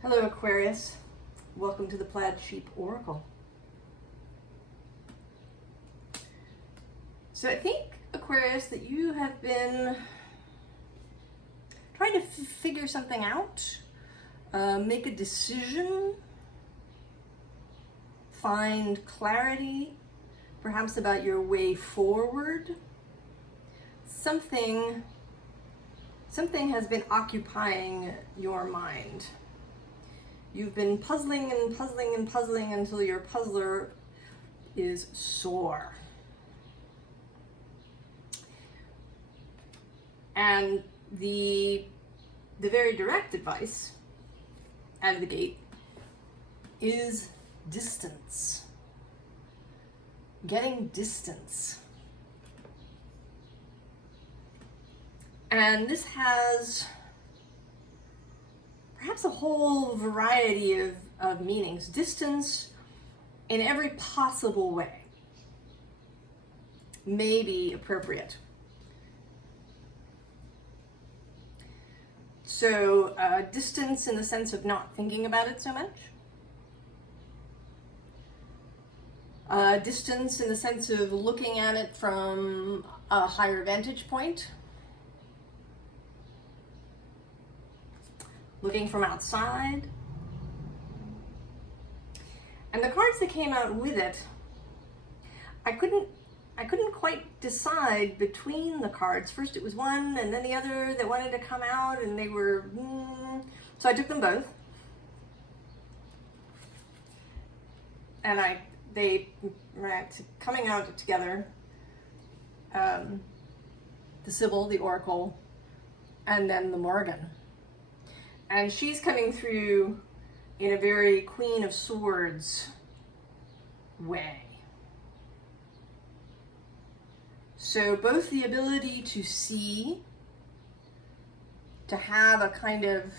Hello Aquarius, welcome to the Plaid Sheep Oracle. So I think, Aquarius, that you have been trying to figure something out, make a decision, find clarity, perhaps about your way forward. Something has been occupying your mind. You've been puzzling and puzzling and puzzling until your puzzler is sore. And the very direct advice out of the gate is distance. Getting distance. And this has perhaps a whole variety of meanings. Distance in every possible way may be appropriate. So distance in the sense of not thinking about it so much. Distance in the sense of looking at it from a higher vantage point. Looking from outside. And the cards that came out with it, I couldn't quite decide between the cards. First it was one and then the other that wanted to come out, and they were, so I took them both. And they were coming out together. The Sybil, the Oracle, and then the Morgan. And she's coming through in a very Queen of Swords way. So both the ability to see, to have a kind of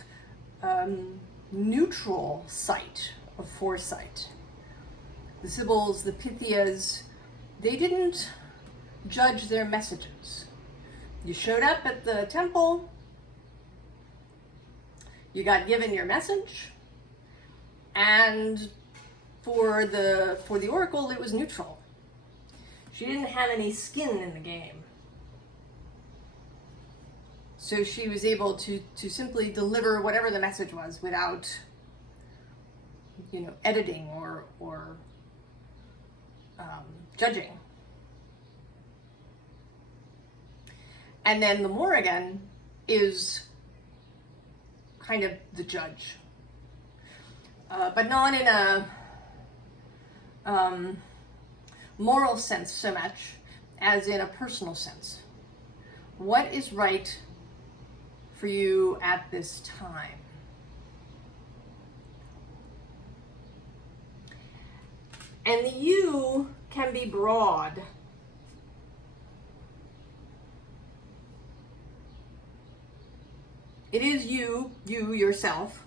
neutral sight of foresight. The Sybils, the Pythias, they didn't judge their messages. You showed up at the temple, you got given your message, and for the Oracle, it was neutral. She didn't have any skin in the game. So she was able to simply deliver whatever the message was without, editing or judging. And then the Morrigan is kind of the judge, but not in a moral sense so much as in a personal sense. What is right for you at this time? And the you can be broad. It is you yourself,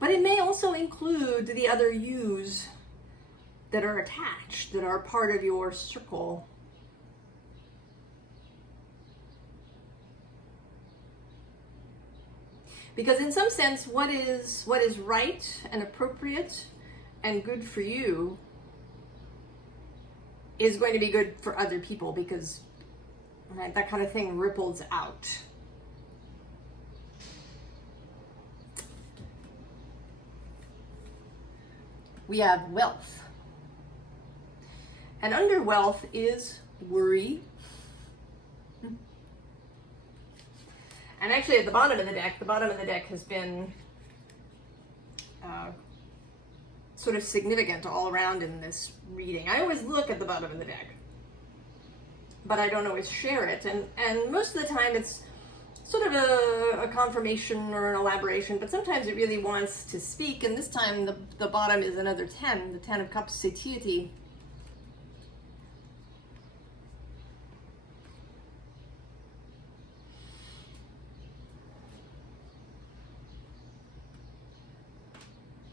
but it may also include the other yous that are attached, that are part of your circle. Because in some sense, what is right and appropriate and good for you is going to be good for other people, because that kind of thing ripples out. We have wealth. And under wealth is worry. And actually at the bottom of the deck has been sort of significant all around in this reading. I always look at the bottom of the deck, but I don't always share it. And most of the time it's sort of a confirmation or an elaboration, but sometimes it really wants to speak. And this time the bottom is another 10, the 10 of Cups, satiety.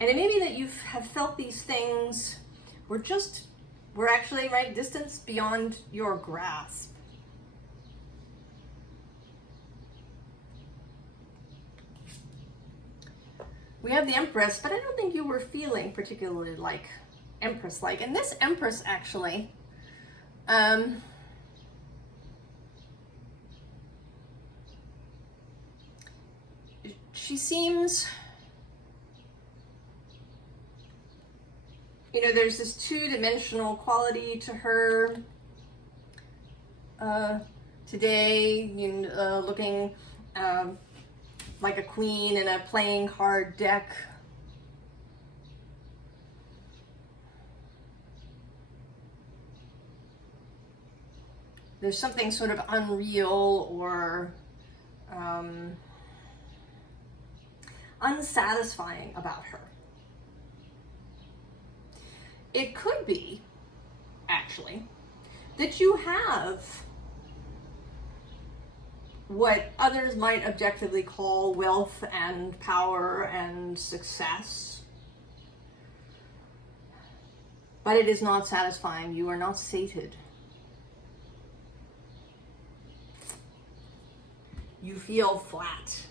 And it may be that you have felt these things were actually distance beyond your grasp. We have the Empress, but I don't think you were feeling particularly like Empress-like. And this Empress actually, she seems, you know, there's this two-dimensional quality to her today, you know, looking like a queen in a playing card deck. There's something sort of unreal or unsatisfying about her. It could be, actually, that you have what others might objectively call wealth and power and success, but it is not satisfying. You are not sated. You feel flat.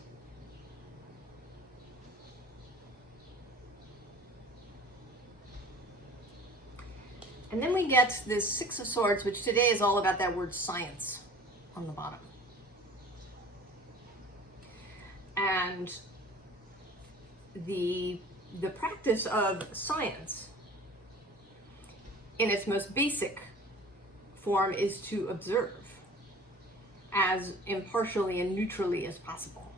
And then we get this Six of Swords, which today is all about that word science on the bottom. And the practice of science in its most basic form is to observe as impartially and neutrally as possible.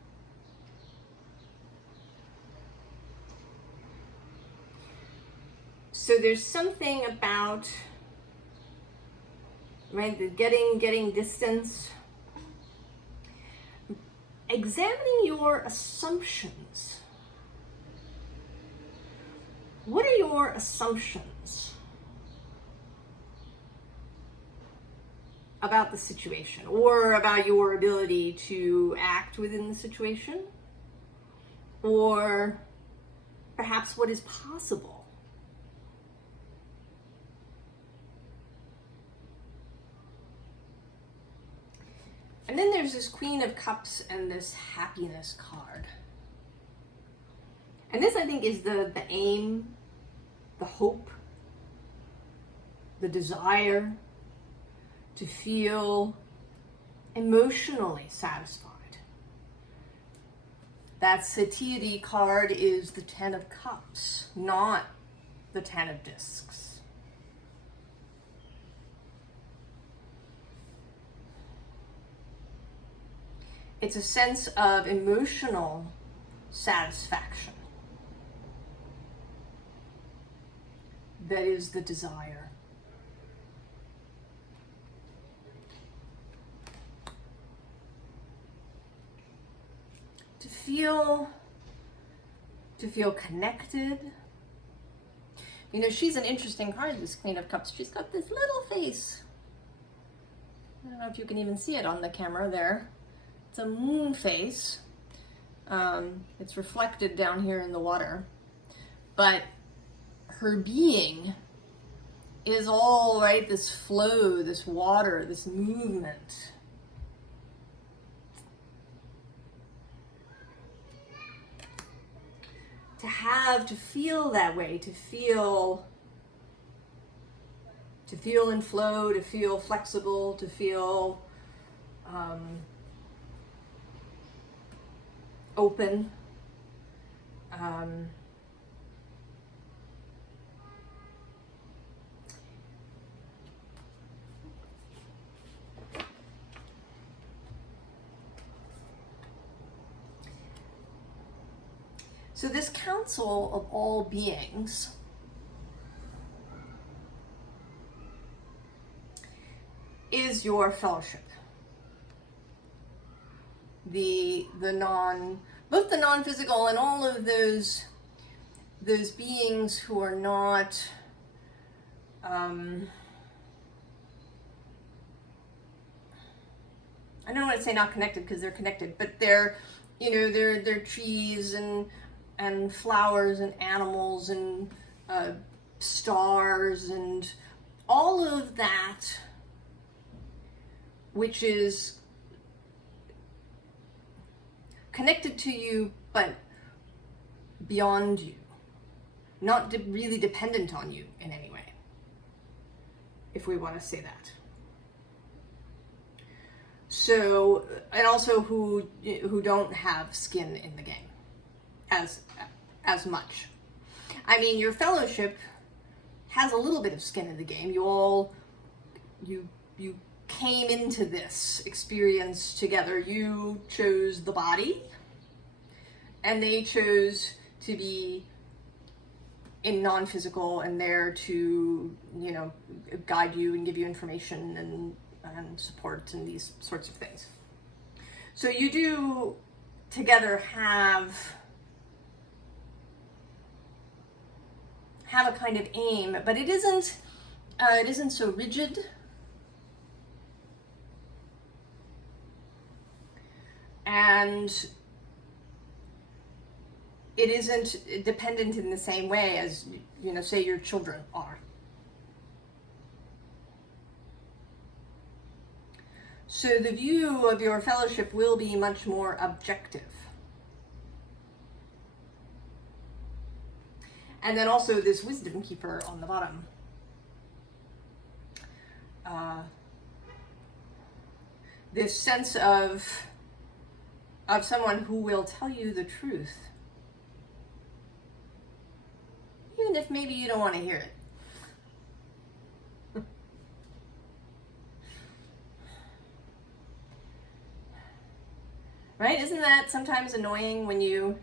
So there's something about, right, the getting distance, examining your assumptions. What are your assumptions about the situation, or about your ability to act within the situation, or perhaps what is possible? And then there's this Queen of Cups and this Happiness card. And this, I think, is the aim, the hope, the desire to feel emotionally satisfied. That Satiety card is the Ten of Cups, not the Ten of Discs. It's a sense of emotional satisfaction that is the desire. To feel connected. You know, she's an interesting card, this Queen of Cups. She's got this little face. I don't know if you can even see it on the camera there. It's a moon face. It's reflected down here in the water. But her being is all, right, this flow, this water, this movement. To feel that way, to feel in flow, to feel flexible, to feel open. So this council of all beings is your fellowship. Both the non-physical and all of those beings who are not I don't want to say not connected, because they're connected, but they're trees and flowers and animals and stars and all of that, which is connected to you, but beyond you, not really dependent on you in any way, if we want to say that. So, and also who don't have skin in the game as much. I mean, your fellowship has a little bit of skin in the game. You came into this experience together. You chose the body, and they chose to be in non-physical and there to, you know, guide you and give you information and support and these sorts of things. So you do together have a kind of aim, but it isn't so rigid. And it isn't dependent in the same way as, you know, say your children are. So the view of your fellowship will be much more objective. And then also this wisdom keeper on the bottom. This sense of someone who will tell you the truth, even if maybe you don't want to hear it. Right? Isn't that sometimes annoying when you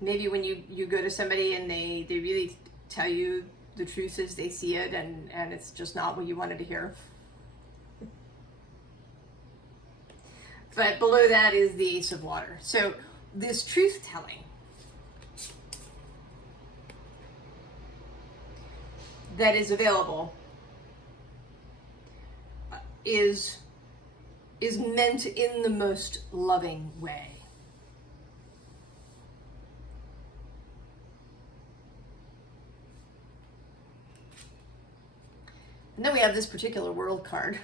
go to somebody and they really tell you the truth as they see it, and it's just not what you wanted to hear? But below that is the Ace of Water. So this truth-telling that is available is meant in the most loving way. And then we have this particular world card.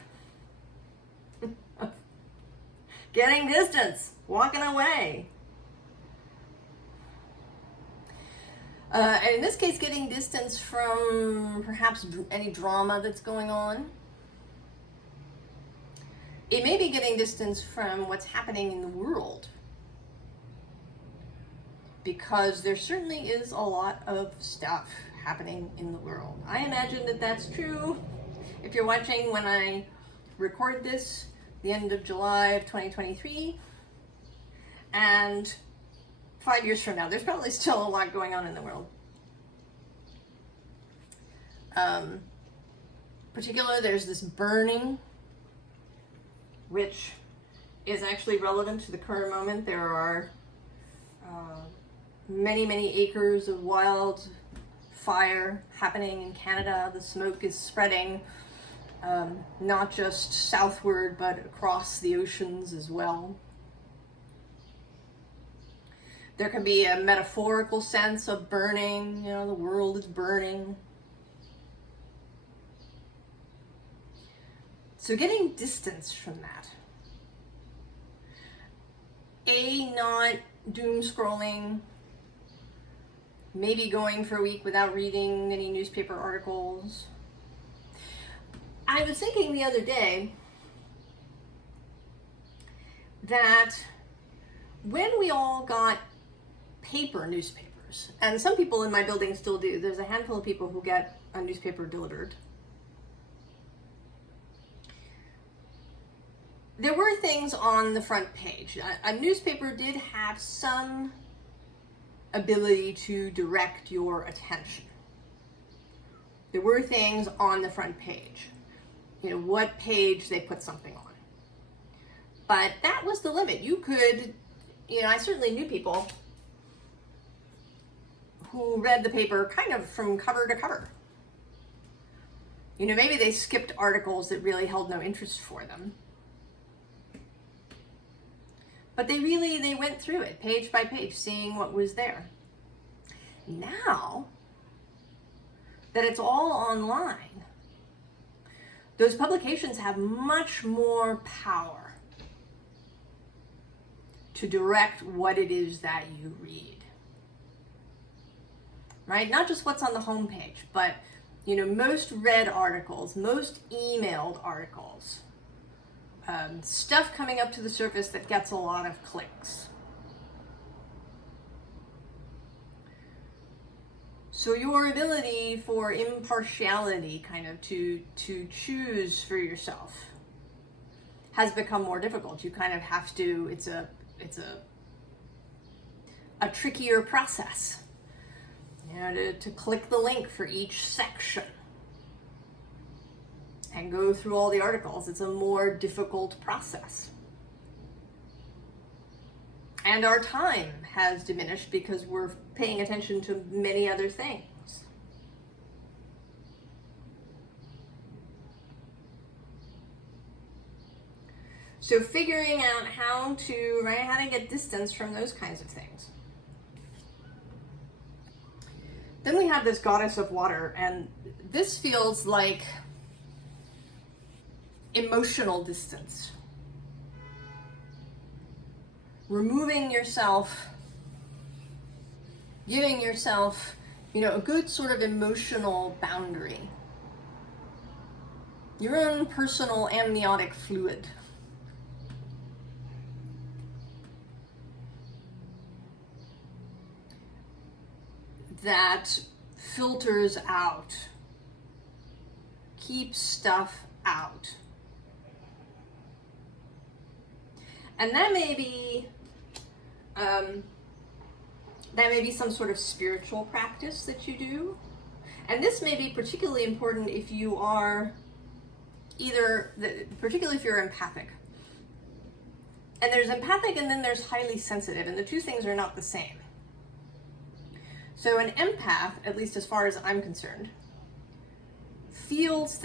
Getting distance, walking away. And in this case, getting distance from perhaps any drama that's going on. It may be getting distance from what's happening in the world, because there certainly is a lot of stuff happening in the world. I imagine that that's true. If you're watching when I record this, the end of July of 2023, and 5 years from now, there's probably still a lot going on in the world. Particularly, there's this burning, which is actually relevant to the current moment. There are many acres of wild fire happening in Canada. The smoke is spreading, not just southward, but across the oceans as well. There can be a metaphorical sense of burning, you know, the world is burning. So getting distance from that. Not doom scrolling, maybe going for a week without reading any newspaper articles. I was thinking the other day that when we all got paper newspapers, and some people in my building still do, there's a handful of people who get a newspaper delivered. There were things on the front page. A newspaper did have some ability to direct your attention. There were things on the front page. You know, what page they put something on. But that was the limit. You could, you know, I certainly knew people who read the paper kind of from cover to cover. You know, maybe they skipped articles that really held no interest for them. But they went through it page by page, seeing what was there. Now that it's all online, those publications have much more power to direct what it is that you read. right? Not just what's on the homepage, but, you know, most read articles, most emailed articles, stuff coming up to the surface that gets a lot of clicks. So your ability for impartiality, kind of to choose for yourself, has become more difficult. You kind of have to, it's a trickier process, you know, to click the link for each section and go through all the articles. It's a more difficult process. And our time has diminished because we're paying attention to many other things. So figuring out how to get distance from those kinds of things. Then we have this goddess of water, and this feels like emotional distance. Removing yourself, giving yourself, you know, a good sort of emotional boundary. Your own personal amniotic fluid. That filters out, keeps stuff out. And that may be some sort of spiritual practice that you do. And this may be particularly important if you are particularly if you're empathic. And there's empathic and then there's highly sensitive, and the two things are not the same. So an empath, at least as far as I'm concerned, feels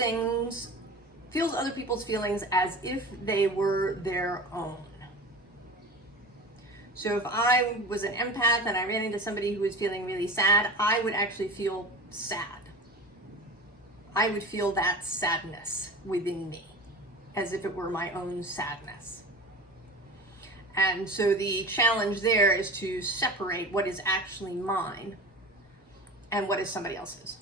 other people's feelings as if they were their own. So if I was an empath and I ran into somebody who was feeling really sad, I would actually feel sad. I would feel that sadness within me, as if it were my own sadness. And so the challenge there is to separate what is actually mine and what is somebody else's.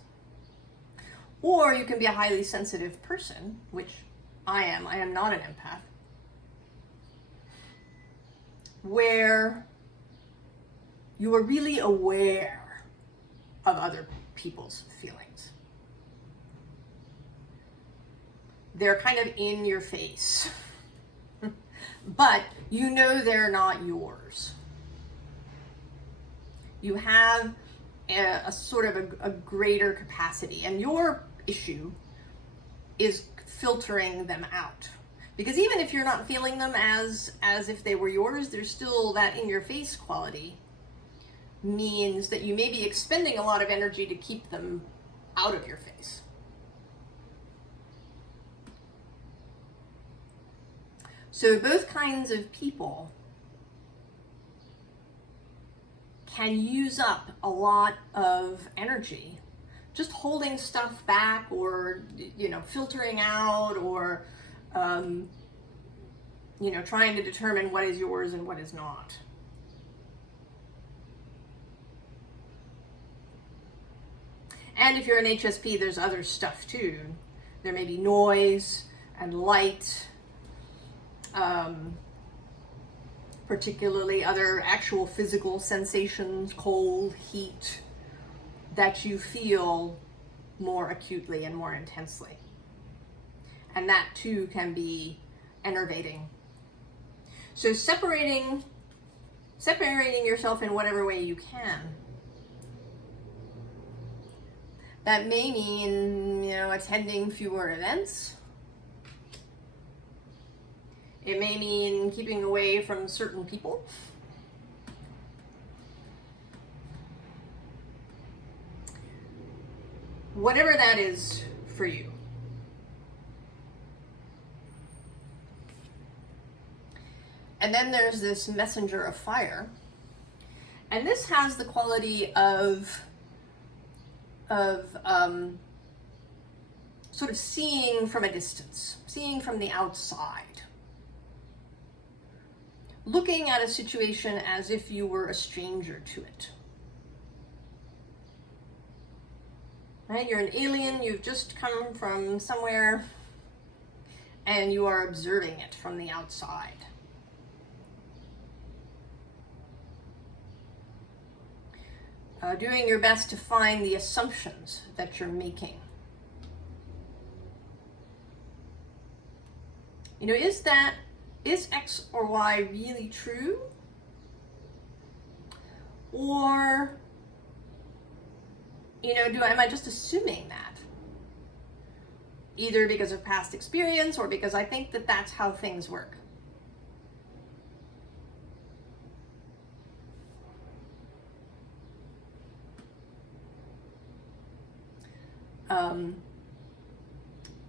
Or you can be a highly sensitive person, which I am. I am not an empath. Where you are really aware of other people's feelings. They're kind of in your face, but you know they're not yours. You have a sort of a greater capacity, and your issue is filtering them out. Because even if you're not feeling them as if they were yours, there's still that in your face quality means that you may be expending a lot of energy to keep them out of your face. So both kinds of people can use up a lot of energy just holding stuff back, or, you know, filtering out, or you know, trying to determine what is yours and what is not. And if you're an HSP, there's other stuff too. There may be noise and light, particularly other actual physical sensations, cold, heat, that you feel more acutely and more intensely. And that too can be enervating. So separating yourself in whatever way you can. That may mean, you know, attending fewer events. It may mean keeping away from certain people. Whatever that is for you. And then there's this messenger of fire. And this has the quality of sort of seeing from a distance, seeing from the outside. Looking at a situation as if you were a stranger to it. right? You're an alien, you've just come from somewhere, and you are observing it from the outside. Doing your best to find the assumptions that you're making. You know, is X or Y really true? Or, you know, am I just assuming that? Either because of past experience or because I think that that's how things work.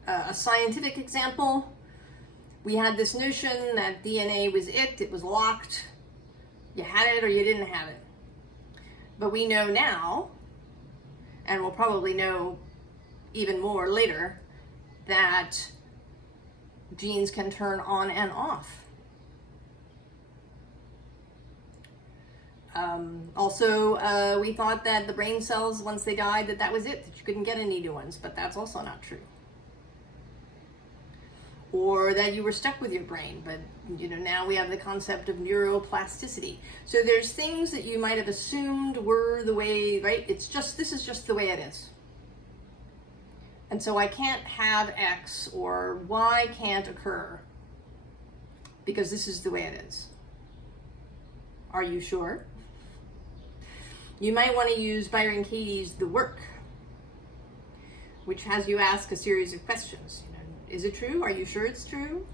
A scientific example, we had this notion that DNA was it was locked, you had it or you didn't have it. But we know now, and we'll probably know even more later, that genes can turn on and off. Also, we thought that the brain cells, once they died, that was it, that you couldn't get any new ones, but that's also not true. Or that you were stuck with your brain, but you know, now we have the concept of neuroplasticity. So there's things that you might have assumed were the way, right? This is just the way it is. And so I can't have X or Y can't occur because this is the way it is. Are you sure? You might want to use Byron Katie's The Work, which has you ask a series of questions. You know, is it true? Are you sure it's true?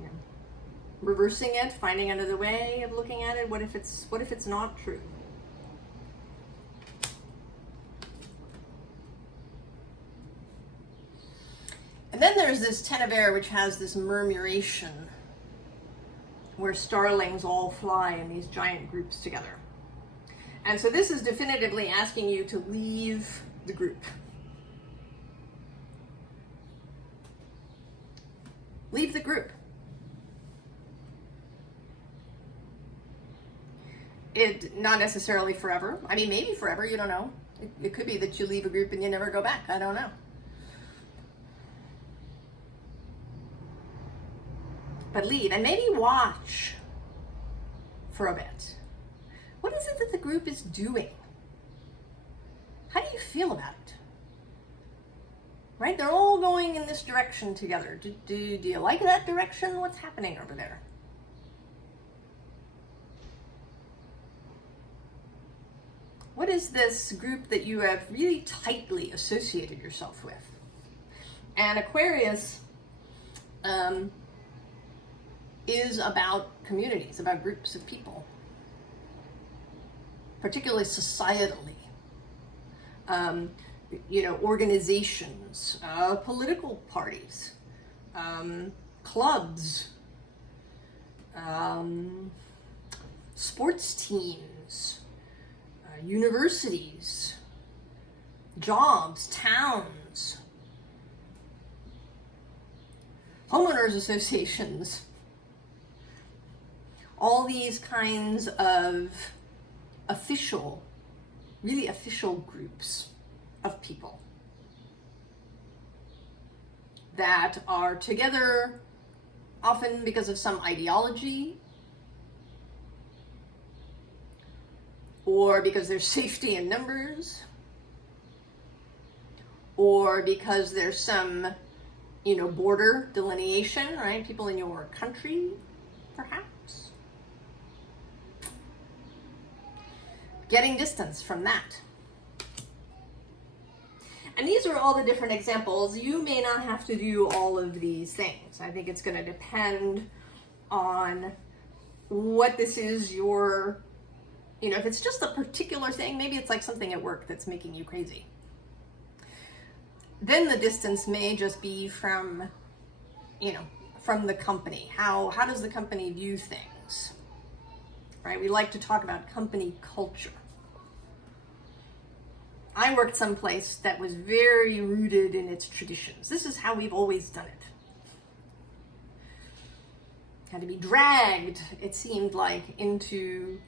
Yeah. Reversing it, finding another way of looking at it. What if it's not true? And then there's this Ten of Air, which has this murmuration, where starlings all fly in these giant groups together. And so this is definitively asking you to leave the group. Leave the group. Not necessarily forever. I mean, maybe forever, you don't know. It could be that you leave a group and you never go back. I don't know. But leave, and maybe watch for a bit. What is it that the group is doing? How do you feel about it? Right? They're all going in this direction together. Do you like that direction? What's happening over there? What is this group that you have really tightly associated yourself with? And Aquarius is about communities, about groups of people, particularly societally. You know, organizations, political parties, clubs, sports teams, universities, jobs, towns, homeowners associations, all these kinds of official, really official groups of people that are together often because of some ideology or because there's safety in numbers or because there's some, you know, border delineation, right? People in your country, perhaps. Getting distance from that. And these are all the different examples. You may not have to do all of these things. I think it's going to depend on what this is your, you know, if it's just a particular thing, maybe it's like something at work that's making you crazy. Then the distance may just be from, you know, from the company. How does the company view things? Right? We like to talk about company culture. I worked someplace that was very rooted in its traditions. This is how we've always done it. Had to be dragged, it seemed like, into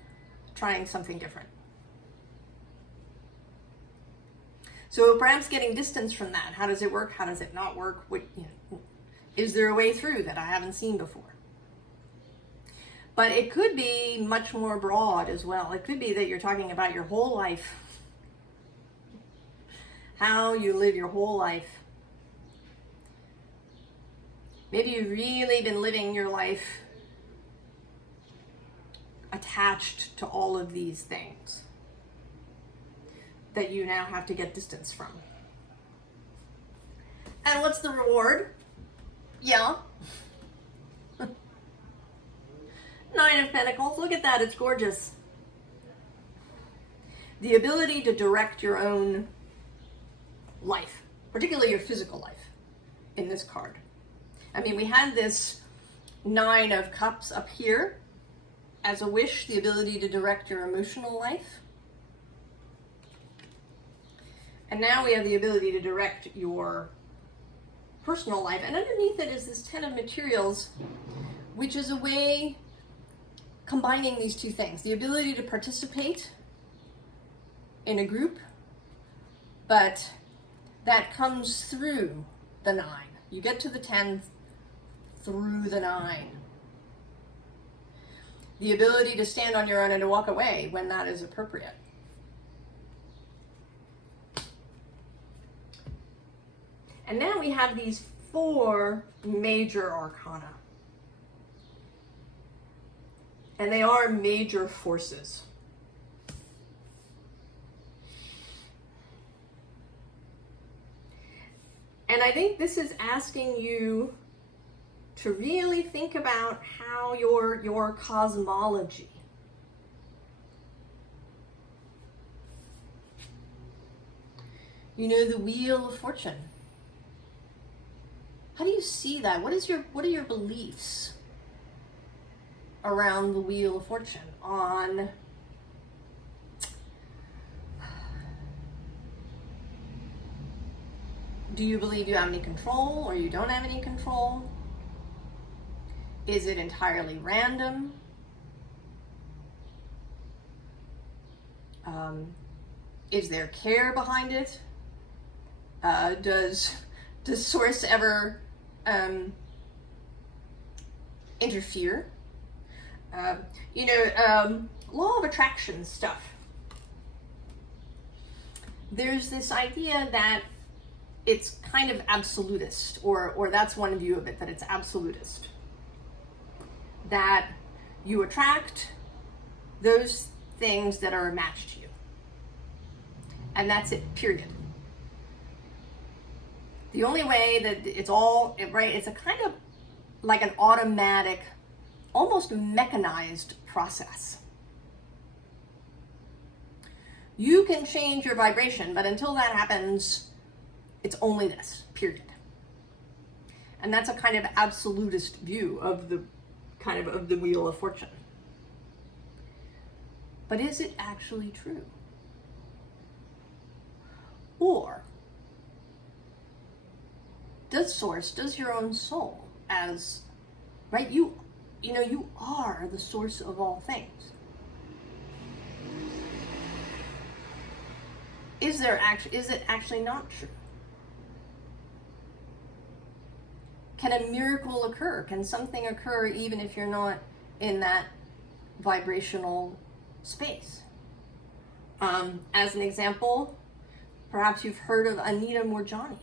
trying something different. So perhaps getting distance from that. How does it work? How does it not work? What, is there a way through that I haven't seen before? But it could be much more broad as well. It could be that you're talking about your whole life. How you live your whole life. Maybe you've really been living your life attached to all of these things that you now have to get distance from. And what's the reward? Yeah. Nine of Pentacles. Look at that. It's gorgeous. The ability to direct your own life, particularly your physical life, in this card. I mean, we had this Nine of Cups up here as a wish, the ability to direct your emotional life. And now we have the ability to direct your personal life. And underneath it is this Ten of Materials, which is a way combining these two things. The ability to participate in a group, but that comes through the 9. You get to the 10 through the 9. The ability to stand on your own and to walk away when that is appropriate. And now we have these 4 major arcana. And they are major forces. And I think this is asking you to really think about how your cosmology the Wheel of Fortune. How do you see that? What are your beliefs around the Wheel of Fortune on do you believe you have any control or you don't have any control? Is it entirely random? Is there care behind it? Does Source ever interfere? Law of attraction stuff. There's this idea that it's kind of absolutist, or that's one view of it, that it's absolutist. That you attract those things that are a match to you. And that's it, period. The only way that it's all, right, it's a kind of like an automatic, almost mechanized process. You can change your vibration, but until that happens, it's only this, period. And that's a kind of absolutist view of the of the Wheel of Fortune. But is it actually true? Or does Source, does your own soul, as, right, you are the source of all things. Is it actually not true? Can a miracle occur? Can something occur even if you're not in that vibrational space? As an example, perhaps you've heard of Anita Moorjani.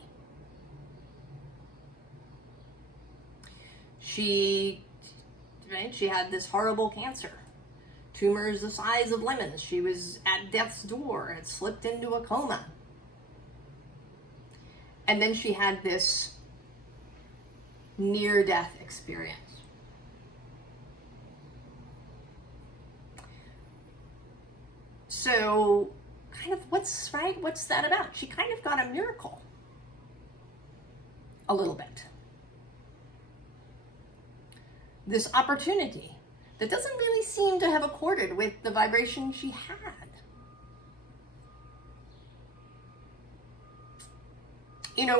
She had this horrible cancer. Tumors the size of lemons. She was at death's door and slipped into a coma. And then she had this near-death experience. So, kind of what's that about? She kind of got a miracle. A little bit. This opportunity that doesn't really seem to have accorded with the vibration she had.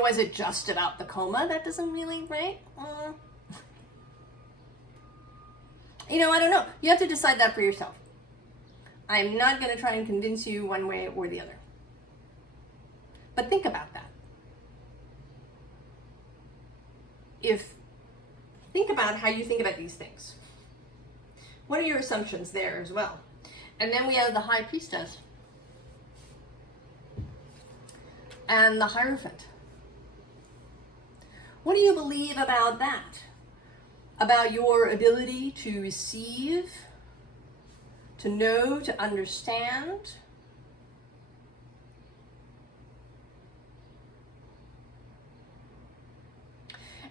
Was it just about the coma? That doesn't really, right? I don't know. You have to decide that for yourself. I'm not going to try and convince you one way or the other. But think about that. Think about how you think about these things. What are your assumptions there as well? And then we have the High Priestess and the Hierophant. What do you believe about that? About your ability to receive, to know, to understand?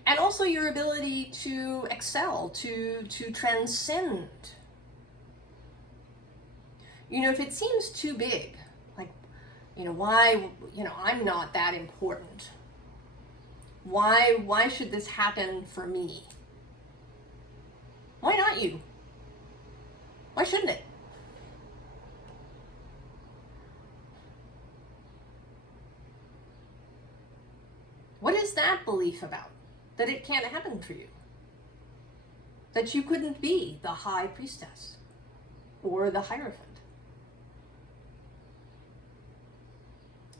And also your ability to excel, to transcend. You know, if it seems too big, like, why, I'm not that important. Why should this happen for me? Why not you? Why shouldn't it? What is that belief about? That it can't happen for you? That you couldn't be the High Priestess or the Hierophant?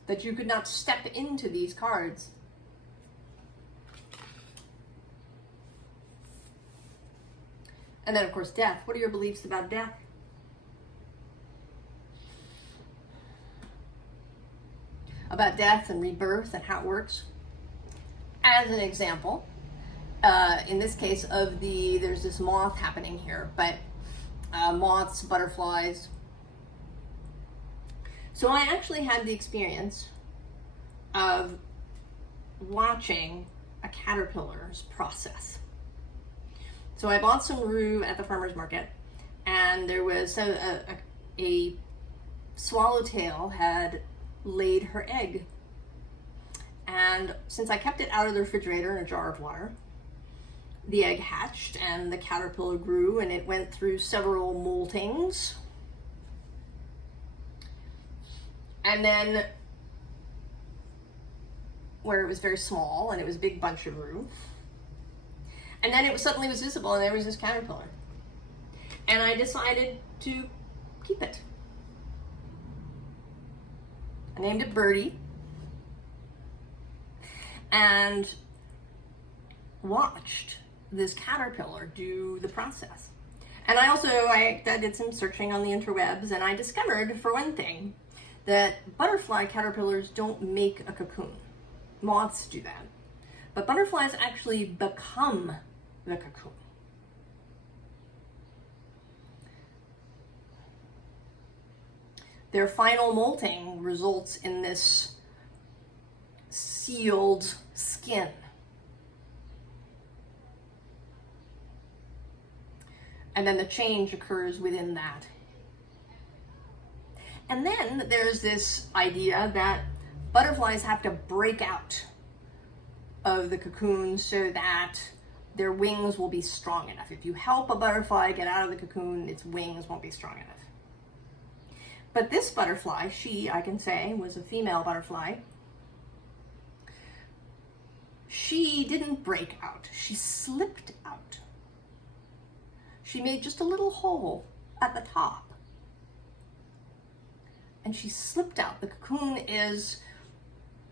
That you could not step into these cards? And then, of course, death. What are your beliefs about death? About death and rebirth and how it works? As an example, in this case there's this moth happening here, but moths, butterflies. So I actually had the experience of watching a caterpillar's process. So I bought some rue at the farmer's market, and there was a swallowtail had laid her egg. And since I kept it out of the refrigerator in a jar of water, the egg hatched and the caterpillar grew, and it went through several moltings. And then, where it was very small and it was a big bunch of rue. And then it suddenly was visible and there was this caterpillar. And I decided to keep it. I named it Birdie. And watched this caterpillar do the process. And I did some searching on the interwebs, and I discovered, for one thing, that butterfly caterpillars don't make a cocoon. Moths do that. But butterflies actually become the cocoon. Their final molting results in this sealed skin. And then the change occurs within that. And then there's this idea that butterflies have to break out of the cocoon so that their wings will be strong enough. If you help a butterfly get out of the cocoon, its wings won't be strong enough. But this butterfly, I can say, was a female butterfly. She didn't break out. She slipped out. She made just a little hole at the top. And she slipped out. The cocoon is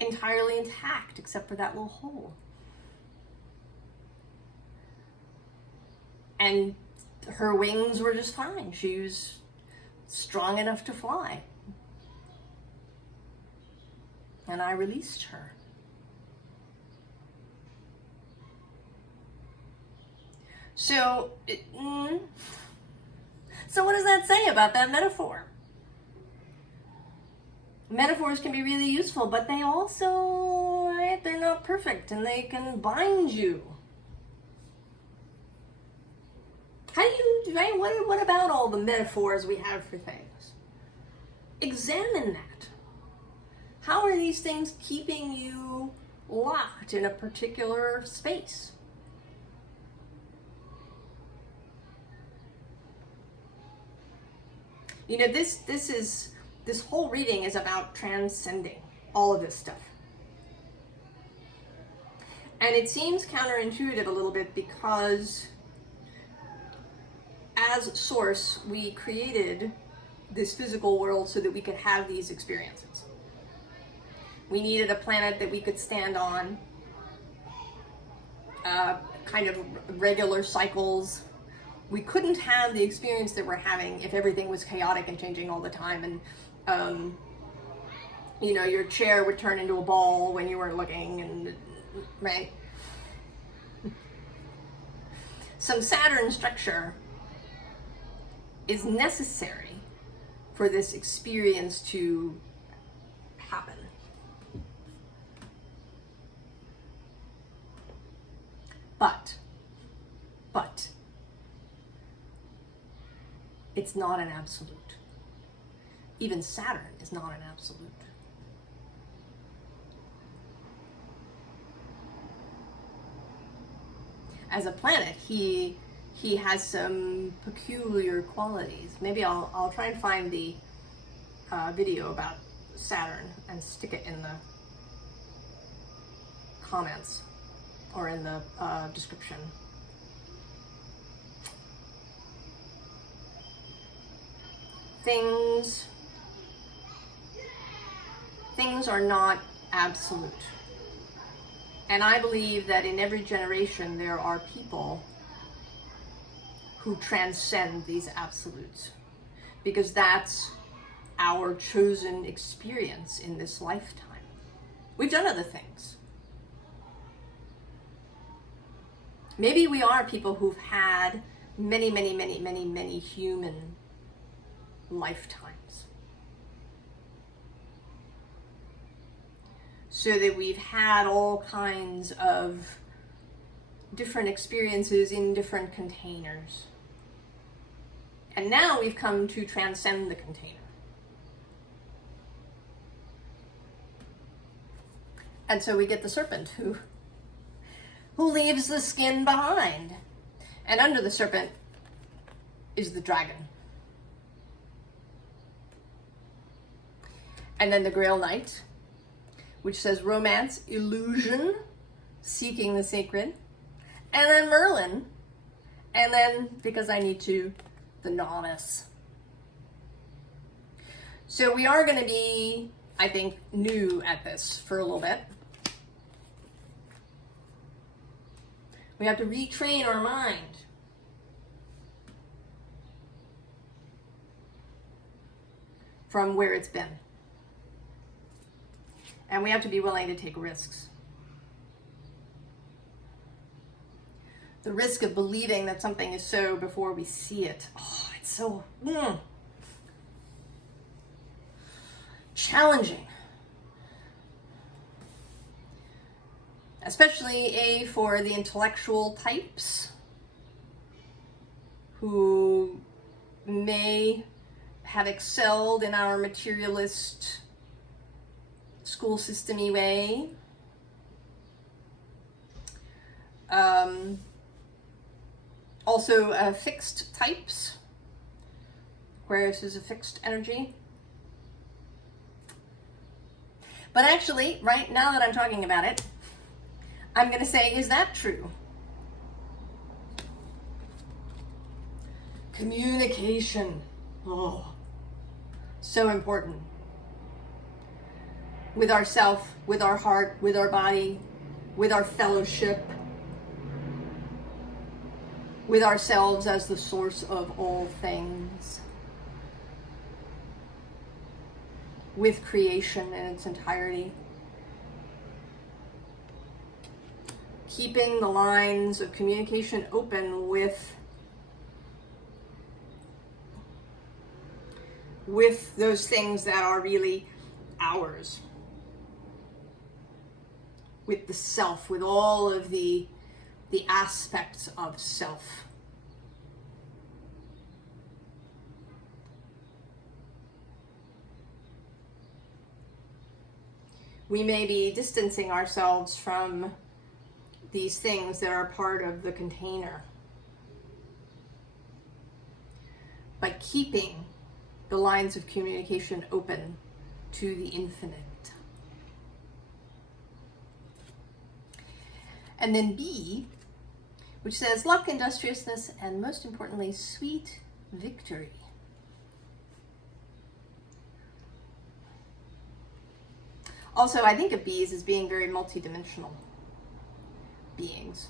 entirely intact except for that little hole. And her wings were just fine. She was strong enough to fly. And I released her. So what does that say about that metaphor? Metaphors can be really useful, but they also, they're not perfect, and they can bind you. How do you, what about all the metaphors we have for things? Examine that. How are these things keeping you locked in a particular space? You know, this whole reading is about transcending all of this stuff. And it seems counterintuitive a little bit because as Source, we created this physical world so that we could have these experiences. We needed a planet that we could stand on, kind of regular cycles. We couldn't have the experience that we're having if everything was chaotic and changing all the time, and you know, your chair would turn into a ball when you weren't looking, and right? Some Saturn structure is necessary for this experience to happen. But it's not an absolute. Even Saturn is not an absolute. As a planet, he has some peculiar qualities. Maybe I'll try and find the video about Saturn and stick it in the comments or in the description. Things are not absolute. And I believe that in every generation there are people who transcend these absolutes, because that's our chosen experience in this lifetime. We've done other things. Maybe we are people who've had many human lifetimes, so that we've had all kinds of different experiences in different containers. And now we've come to transcend the container. And so we get the serpent who leaves the skin behind. And under the serpent is the dragon. And then the Grail Knight, which says romance, illusion, seeking the sacred. And then Merlin. And then, because I need to, the novice. So we are going to be, I think, new at this for a little bit. We have to retrain our mind. From where it's been. And we have to be willing to take risks. The risk of believing that something is so before we see it. Oh, it's so challenging. Especially for the intellectual types who may have excelled in our materialist school system-y way. Also fixed types. Aquarius is a fixed energy. But actually, right now that I'm talking about it, I'm going to say, is that true? Communication. Oh, so important. With ourself, with our heart, with our body, with our fellowship, with ourselves as the source of all things, with creation in its entirety. Keeping the lines of communication open with those things that are really ours. With the self, with all of the aspects of self. We may be distancing ourselves from these things that are part of the container by keeping the lines of communication open to the infinite. And then B, which says luck, industriousness, and most importantly, sweet victory. Also, I think of bees as being very multidimensional beings.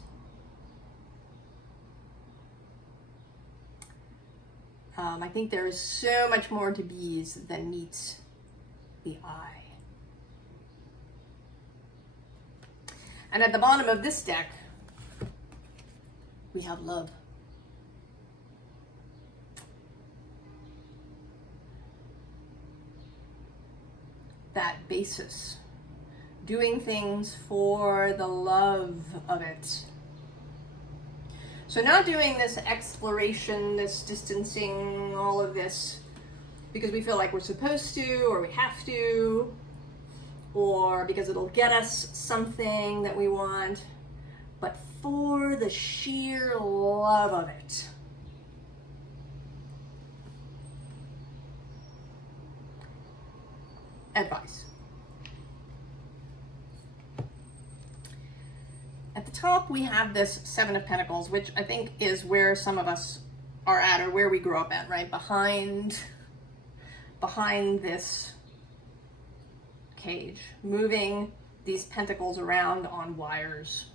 I think there is so much more to bees than meets the eye. And at the bottom of this deck, we have love. That basis. Doing things for the love of it. So not doing this exploration, this distancing, all of this, because we feel like we're supposed to, or we have to, or because it'll get us something that we want, but for the sheer love of it. Advice. At the top, we have this Seven of Pentacles, which I think is where some of us are at, or where we grew up at, right? Behind this cage, moving these pentacles around on wires.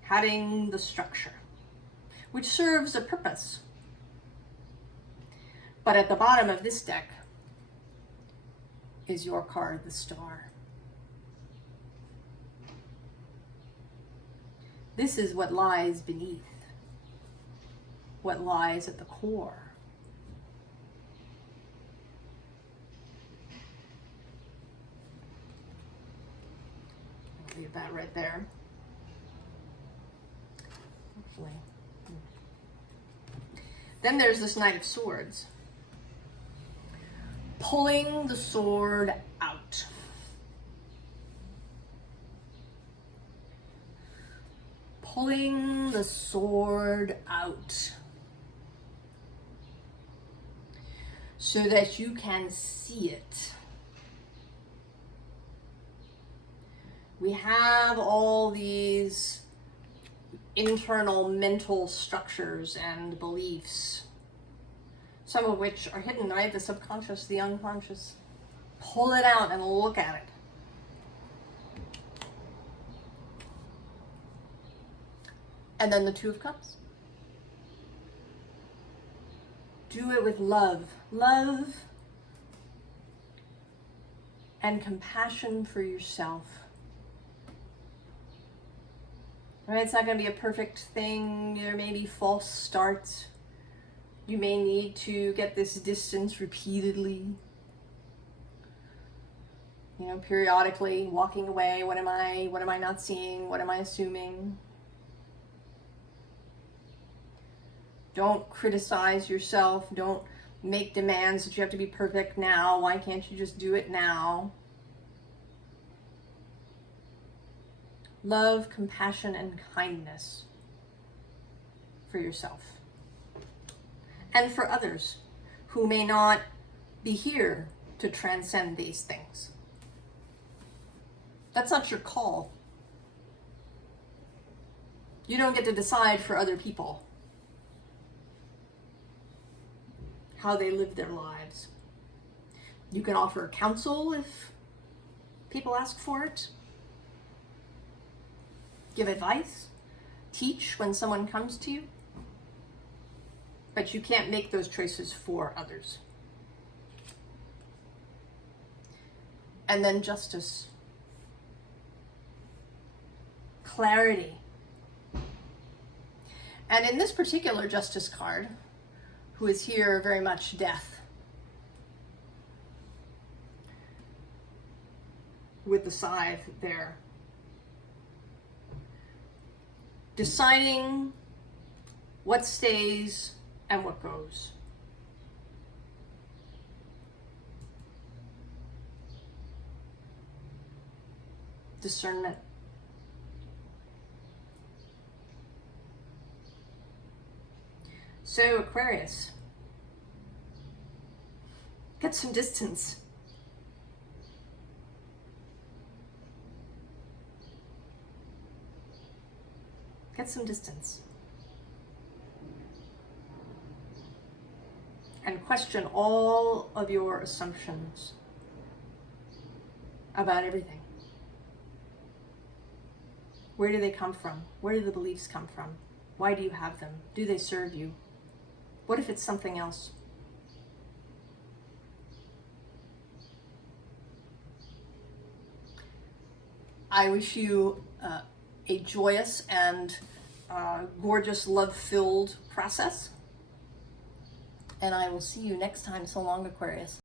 Having the structure, which serves a purpose. But at the bottom of this deck is your card, the Star. This is what lies beneath, what lies at the core. I'll leave that right there. Hopefully. Then there's this Knight of Swords. Pulling the sword out. Pulling the sword out so that you can see it. We have all these internal mental structures and beliefs, some of which are hidden, right? The subconscious, the unconscious. Pull it out and look at it. And then the Two of Cups. Do it with love. Love and compassion for yourself. Right? It's not going to be a perfect thing. There may be false starts. You may need to get this distance repeatedly. You know, periodically walking away. What am I not seeing? What am I assuming? Don't criticize yourself. Don't make demands that you have to be perfect now. Why can't you just do it now? Love, compassion, and kindness for yourself. And for others who may not be here to transcend these things. That's not your call. You don't get to decide for other people how they live their lives. You can offer counsel if people ask for it. Give advice. Teach when someone comes to you. But you can't make those choices for others. And then justice. Clarity. And in this particular justice card, who is here very much death, with the scythe there, deciding what stays and what goes. Discernment. So, Aquarius, get some distance. Get some distance. and question all of your assumptions about everything. Where do they come from? Where do the beliefs come from? Why do you have them? Do they serve you? What if it's something else? I wish you a joyous and gorgeous, love-filled process. And I will see you next time. So long, Aquarius.